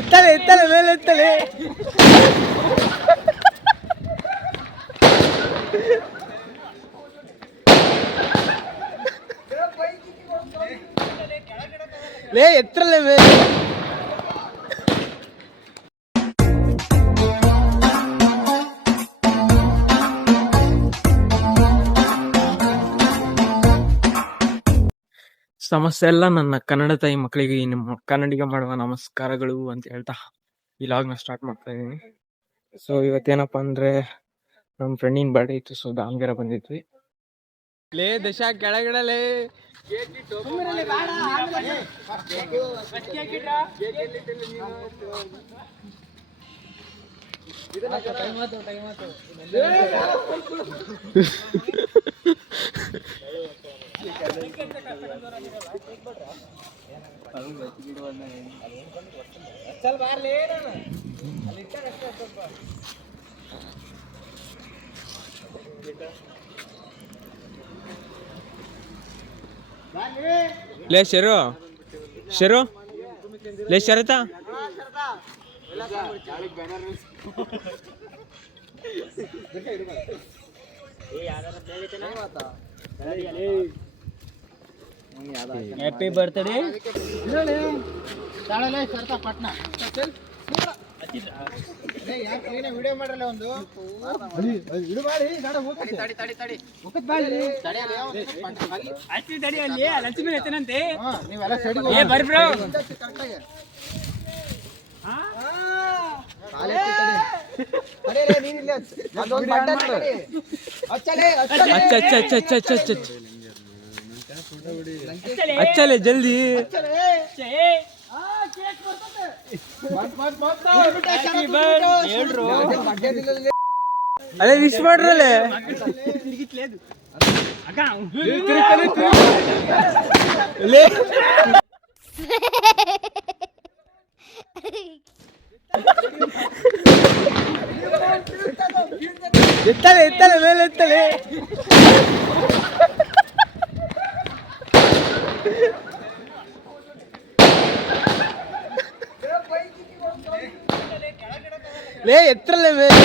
ಎತ್ತಲೆ ಎತ್ತಲೆ ಮೇಲೆ ಎತ್ತಲೆ. ಲೇ ಎತ್ತಲೆ ಮೇಲೆ. ಸಮಸ್ಯೆ ಎಲ್ಲ ನನ್ನ ಕನ್ನಡ ತಾಯಿ ಮಕ್ಕಳಿಗೆ ನಿಮ್ಮ ಕನ್ನಡಿಗ ಮಾಡುವ ನಮಸ್ಕಾರಗಳು ಅಂತ ಹೇಳ್ತಾ ಈ ಲಾಗ್ನ ಸ್ಟಾರ್ಟ್ ಮಾಡ್ತಾ ಇದೀನಿ. ಸೊ ಇವತ್ತೇನಪ್ಪ ಅಂದ್ರೆ ನಮ್ಮ ಫ್ರೆಂಡಿನ ಬರ್ಡೇ ಇತ್ತು. ಸೊ ದಾವಣಗೆರೆ ಬಂದಿದ್ವಿ. ಲೇ ದಶ ಕೆಳಗಡೆ ಲೇ ಶರು ಶರು ಲೇ ಶರತ ಹ್ಯಾಪಿ ಬರ್ತ್ಡೇ. ಪಟ್ನಾ ವಿಡಿಯೋ ಮಾಡ್ರಲ್ಲ ಒಂದು ಲಕ್ಷ್ಮಿ ಎತ್ತನಂತೆ ಬರ್ರಿ ಬ್ರೋ. ಅಚ್ಚಲೆ ಜಲ್ದಿ ಅದೇ ವಿಶ್ ಮಾಡ್ರಲ್ಲೇ. ಎತ್ತಲೆ ಎತ್ತಲೆ ಮೇಲೆ ಎತ್ತಲೆ. ಲೇ ಎತ್ತರಲ್ಲೇ ಮೇಲೆ.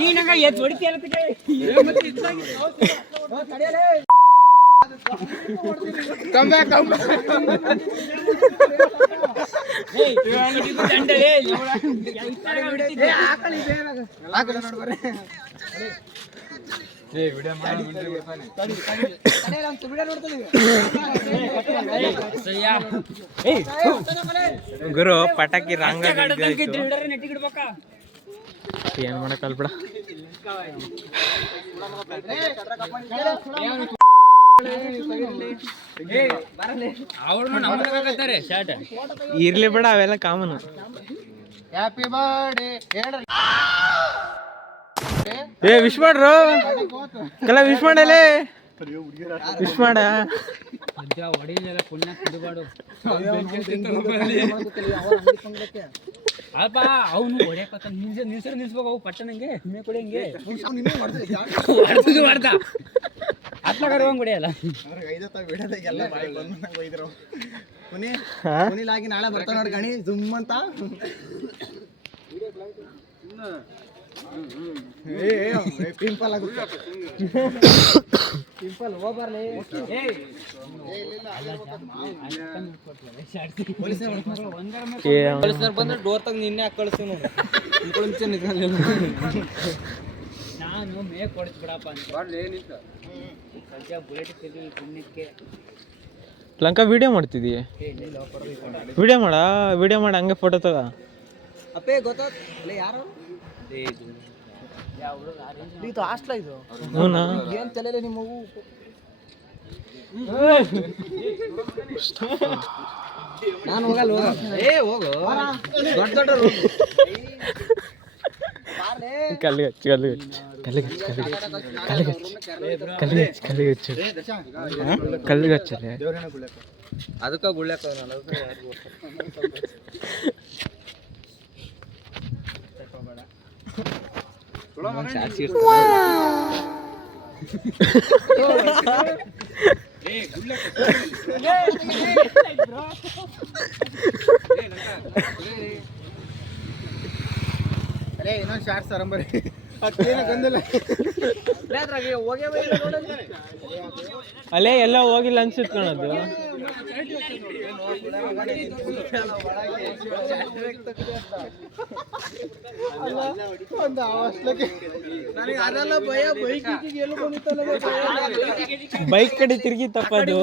ನೀನಂಗ ಎದ್ದು ಹೊಡಿತೀಯ ಗುರು ಪಟಾಕಿ ರಾಂಗ ಏನ್ ಮಾಡಕ್ಕಲ್ ಬಿಡ. ಇರ್ಲಿ ಬಿಡ ಅವೆಲ್ಲ ಕಾಮನ್. ಹ್ಯಾಪಿ ಬರ್ಡೇ ಏ ವಿಶ್ ಮಾಡ್ರು ಕಲ ವಿಶ್ ಮಾಡಲೇ ವಿಶ್ ಮಾಡ. ಅಲ್ಪ ಅವನು ಹೊಡ್ಯಾಕ ನಿಲ್ಸ್ಬೇಕು. ಅವು ಪಟ್ಟಣಂಗೆ ಮೇ ಕೊಡಿಯಂಗೆ ಮಾಡ್ದ ಅತ್ಲಾಗಾರ ಹೊಡಿಯಲ್ಲ. ನಾಳೆ ಬರ್ತಾವ ನೋಡಿ ಗಣಿ ಜುಮ್ ಅಂತ. ಪಿಂಪಲ್ ಆಗುತ್ತೆ ಪಿಂಪಲ್ ಹೋಗ್ಬರ್ಲಿ. ಬಂದ್ರೆ ಡೋರ್ ತಗ ನಿನ್ನೆ ಹಾಕಿ ಕಳಿಸ್ತೀನಿ. ನಾನು ಮೇ ಕೊಡಿಸ್ಬಿಡಪ್ಪ ಅಂತ ಬುಲೆಟ್ ಪುಣ್ಯಕ್ಕೆ ಲಂಕಾ ವಿಡಿಯೋ ಮಾಡ್ತಿದ್ದೀಯ? ವಿಡಿಯೋ ಮಾಡ ಹಂಗೆ ಫೋಟೋ ತಗ. ನಾನು ಹೋಗಲ್ಲ ಕಲ್ಲಿಗಚ್ಚಲೆ ಅದಕ್ಕ ಗುಳ್ಳ್ಯಾಕ ಇನ್ನೊಂದು ಶಾರ್ಟ್ ಸರಂಬರಿ ಅಲ್ಲೇ ಎಲ್ಲ ಹೋಗಿಲ್ಲ ಅನ್ಸುತ್ತೆ ಕಣದು. ಬೈಕ್ ಕಡೆ ತಿರುಗಿತ್ತಪ್ಪ ಅದು,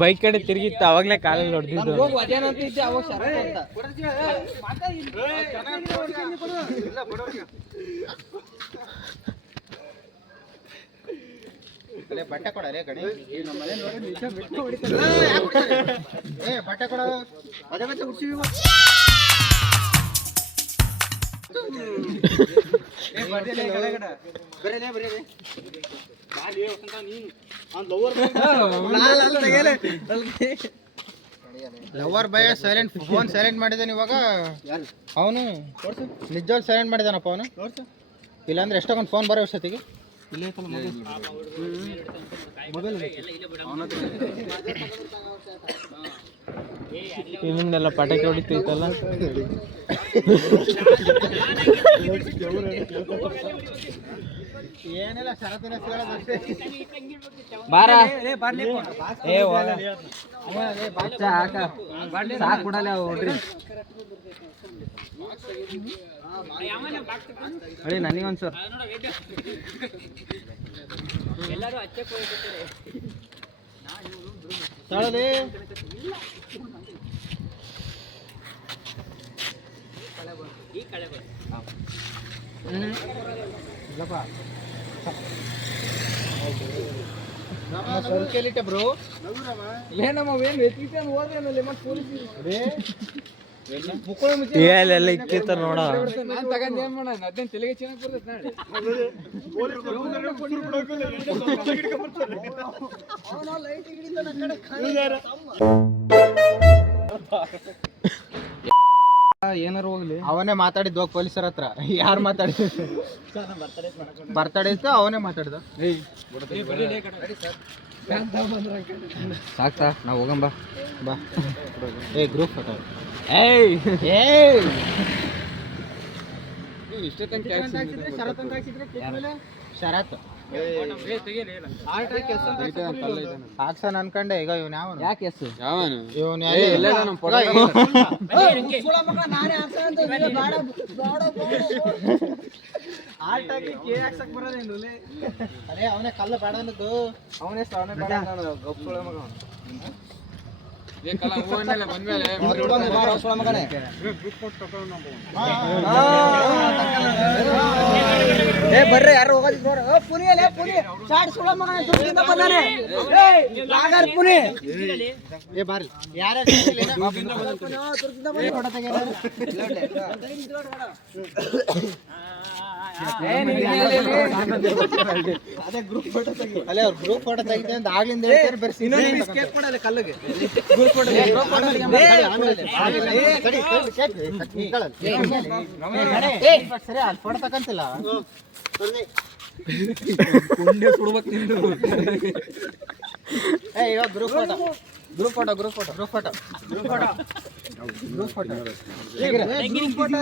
ಬೈಕ್ ಕಡೆ ತಿರುಗಿತ್ತು, ಅವಾಗ್ಲೇ ಕಾಲಲ್ಲಿ ಹೊಡೆದಿದ್ದು. ಬಟ್ಟೆ ಕೊಡಲೇ ಗಣಿ ಬಟ್ಟೆ ಕೊಡ lover bye silent phone silent ಮಾಡಿದಾನೆ ಇವಾಗ ಅವನು. ನಿಜವಾಗ್ ಸೈಲೆಂಟ್ ಮಾಡಿದಾನಪ್ಪ ಅವನು. ಇಲ್ಲಾಂದ್ರೆ ಎಷ್ಟೊಂದು ಫೋನ್ ಬರೋ ಅಷ್ಟೊತ್ತಿಗೆ ಇನ್ನೊಂದೆಲ್ಲ ಪಟಾಕಿ ಹೊಡಿತೈತಲ್ಲ. ಏನೆಲ್ಲ ಶರತ್ತಿನ ಬಾರ ಸಾಕು ಬಿಡಲ್ಲ ಹೊಡ್ರಿ ಹೇಳಿ ನನಗೊಂದು ಸರ್. ತಾಳಲಿ ಸರ್ಕಲಿಟ್ಟೆ ಬ್ರೋ ಏನಮ್ಮ ಎಲ್ಲ ಇಕ್ಕಿತ್ತ ನೋಡ. ಏನಾರು ಹೋಗ್ಲಿ ಅವನೇ ಮಾತಾಡಿದ್ದು ಹೋಗಿ ಪೊಲೀಸರ ಹತ್ರ. ಯಾರು ಮಾತಾಡಿದ ಬರ್ತಡೇ ಇತ್ತು ಅವನೇ ಮಾತಾಡಿದ. ಸಾಕ್ತಾ ನಾವು ಹೋಗಂಬ ಬಾ. ಗ್ರೂಪ್ ಫೋಟೋ ಶರತ್ ಹಾಕ್ಸನ್ ಅನ್ಕಂಡೆ. ಈಗ ಇವನ್ ಯಾವ ಯಾಕೆ ಎಸ್ ಇವನ್ ಅದೇ ಅವನೇ ಕಲ್ಲ ಬೇಡ ಅನ್ನೋದು ಅವನೇ ಗಪ್ಪುಳ ಮಗ. ಬರ್ರಿ ಯಾರು ಹೋಗೋದಿದ್ರು ಬರ್ರಿ ಯಾರು ಅದೇ ಗ್ರೂಪ್ ಫೋಟೋ ತೆಗಿ. ಅಲ್ಲೇ ಅವ್ರು ಗ್ರೂಪ್ ಫೋಟೋ ತೆಗಿತೆ ಅಂತ ಆಗ್ಲಿಂದ ಹೇಳ್ತಾರೆ. ಬರ್ರಿ ಕಲ್ಲಿಗೆ ಗ್ರೂಪ್ ಫೋಟೋ ಸರಿ ಅಲ್ಲಿ ಫೋಟೋ ತಕಂತಿಲ್ಲ. ಇವಾಗ group photo group photo group photo group photo group photo group photo group photo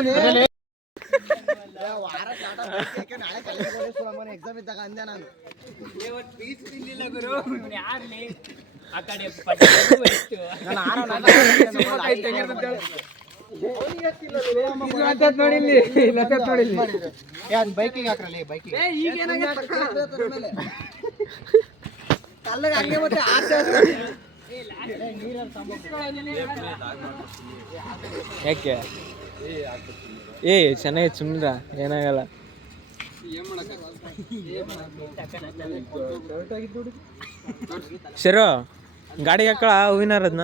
exam ಇದ್ದಾಗ ಅಂದೆ ನಾನು ಬೈಕಿಗೆ ಹಾಕ್ರಲ್ಲಿ ಬೈಕಿಗೆ ಯಾಕೆ ಚೆನ್ನಾಗಿ ಸುಮ್ಮನೆ ಏನಾಗಲ್ಲ. ಶರೋ ಗಾಡಿ ಹಾಕಳ ಹೂವಿನಾರದ್ನ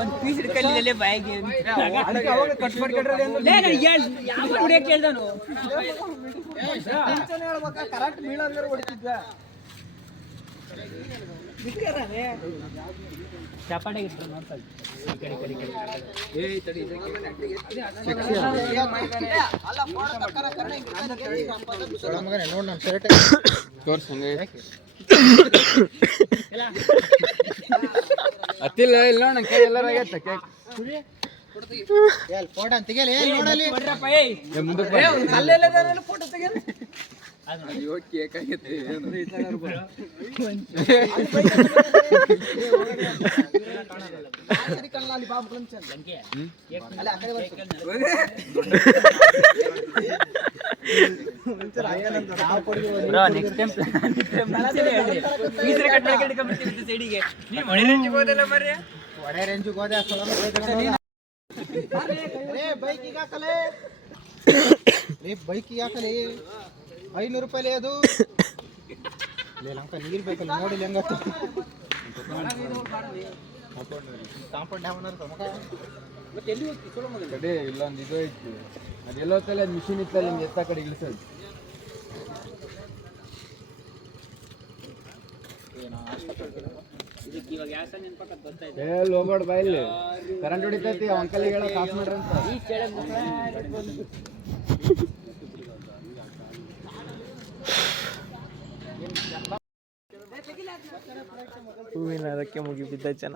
ಒಂದು ಪೀಸ್ ಹಿಡ್ಕಲ್ಲಿ ಬಾಯಿಗೆ ಕೇಳ್ದಾನು ಕರೆಕ್ಟ್ ಬೀಳಂದ್ರೆ ಹೊಡಿತಿದ್ದ ಚಪಾಟಿಗೆ ನೋಡ್ತಾರೆ ನೋಡ್ ನನ್ನ ಶರ್ಟ್ ಅತ್ತಿಲ್ಲ ಇಲ್ಲ ನಂಗೆ ಕೈ ಎಲ್ಲಾರ ಆಗೈತೆ ಕೇಕ್ ಫೋಟೋ ತೆಗಿಯಲಿ ನೋಡಲಿ ಫೋಟೋ ತೆಗಿಯಲ್ಲ ಅಯ್ಯೋ ಕೇಕ್ ಆಗೈತೆ ಒಡೆ ರೇಂಜಿಗೆ ಹೋದೆ ಬೈಕಿಗೆ ಹಾಕಲೇ ಬೈಕಿಗೆ ಹಾಕಲಿ 500 ರೂಪಾಯಿ ಅದು ಲಂಕ ನೀರು ಬೇಕಲ್ಲ ನೋಡಿಲ್ಲ ಹೆಂಗತ್ತು ಕಾಂಪೌಂಡ್ ಡ್ಯಾಮ್ ಕಡೆ ಇಲ್ಲೊಂದು ಇದು ಐತಿ ಅದೆಲ್ಲ ಹೊತ್ತಲ್ಲ ಅದು ಮಿಷಿನ್ ಇತ್ತಲ್ಲ ನಿಮ್ಗೆ ಎತ್ತ ಕಡೆ ಇಳಿಸೋದು ಹೋಗ್ಬೇಡ ಬಾಯಲ್ಲಿ ಕರೆಂಟ್ ಹೊಡಿತೈತಿ ಅಂಕಲಿಗೆ ಹೇಳಕ್ ಆಫ್ ಮಾಡ್ರಿ ಅಂತ ಹೂವಿನ ಅದಕ್ಕೆ ಮುಗಿ ಬಿದ್ದ ಜನ.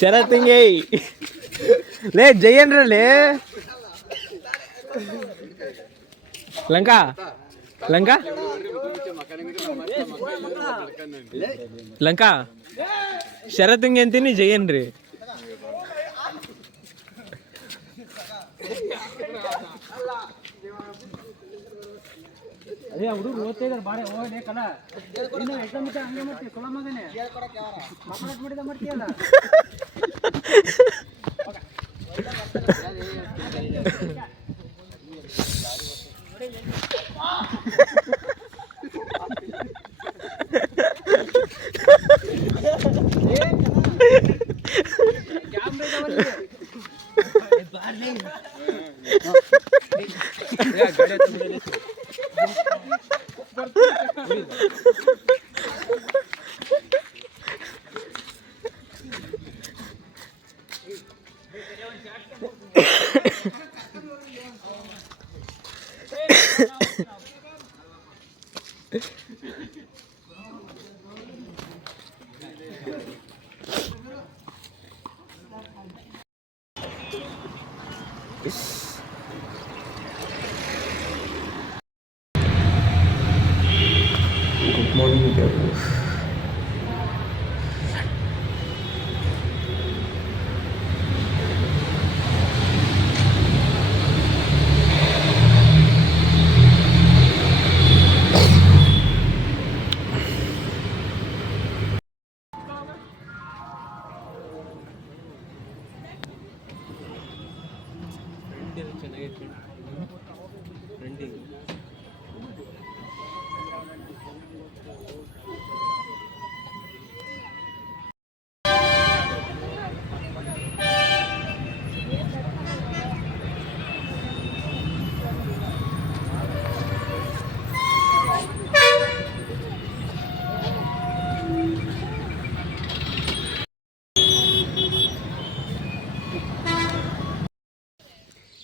ಶರತ್ ಹಿಂಗೆ ಲೇ ಜಯನ್ರಲ್ಲಿ ಲಂಕಾ ಲಂಕಾ ಲಂಕಾ ಶರತ್ ಹಿಂಗೆ ಅಂತೀನಿ ಜಯನ್ರಿ ಅದೇ ಹುಡುಗರು ಓದ್ತಾ ಇದಾರೆ ಬಾಳೆ ಹೋಗೇ ಕಲ ಇನ್ನು ಎಕ್ಸಾಮ್ ಹಂಗೆ ಮಾಡ್ತೀವಿ ಸುಳ ಮಗನೇ ಮಕ್ಕಳಾಟ್ ಮಾಡಿದ ಮಾಡ್ತೀಯಲ್ಲ Good morning, dear.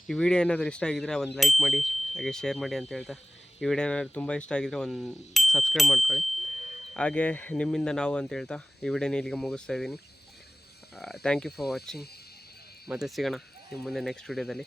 ಈ ವಿಡಿಯೋ ಏನಾದರೂ ಇಷ್ಟ ಆಗಿದ್ರೆ ಒಂದು ಲೈಕ್ ಮಾಡಿ ಹಾಗೆ ಶೇರ್ ಮಾಡಿ ಅಂತ ಹೇಳ್ತಾ, ಈ ವಿಡಿಯೋ ಏನಾದರೂ ತುಂಬ ಇಷ್ಟ ಆಗಿದ್ರೆ ಒಂದು ಸಬ್ಸ್ಕ್ರೈಬ್ ಮಾಡ್ಕೊಳ್ಳಿ. ಹಾಗೆ ನಿಮ್ಮಿಂದ ನಾವು ಅಂತ ಹೇಳ್ತಾ ಈ ವಿಡಿಯೋನ ಇಲ್ಲಿಗೆ ಮುಗಿಸ್ತಾ ಇದ್ದೀನಿ. Thank you for watching. ಮತ್ತೆ ಸಿಗೋಣ ನಿಮ್ಮ ಮುಂದೆ ನೆಕ್ಸ್ಟ್ ವಿಡಿಯೋದಲ್ಲಿ.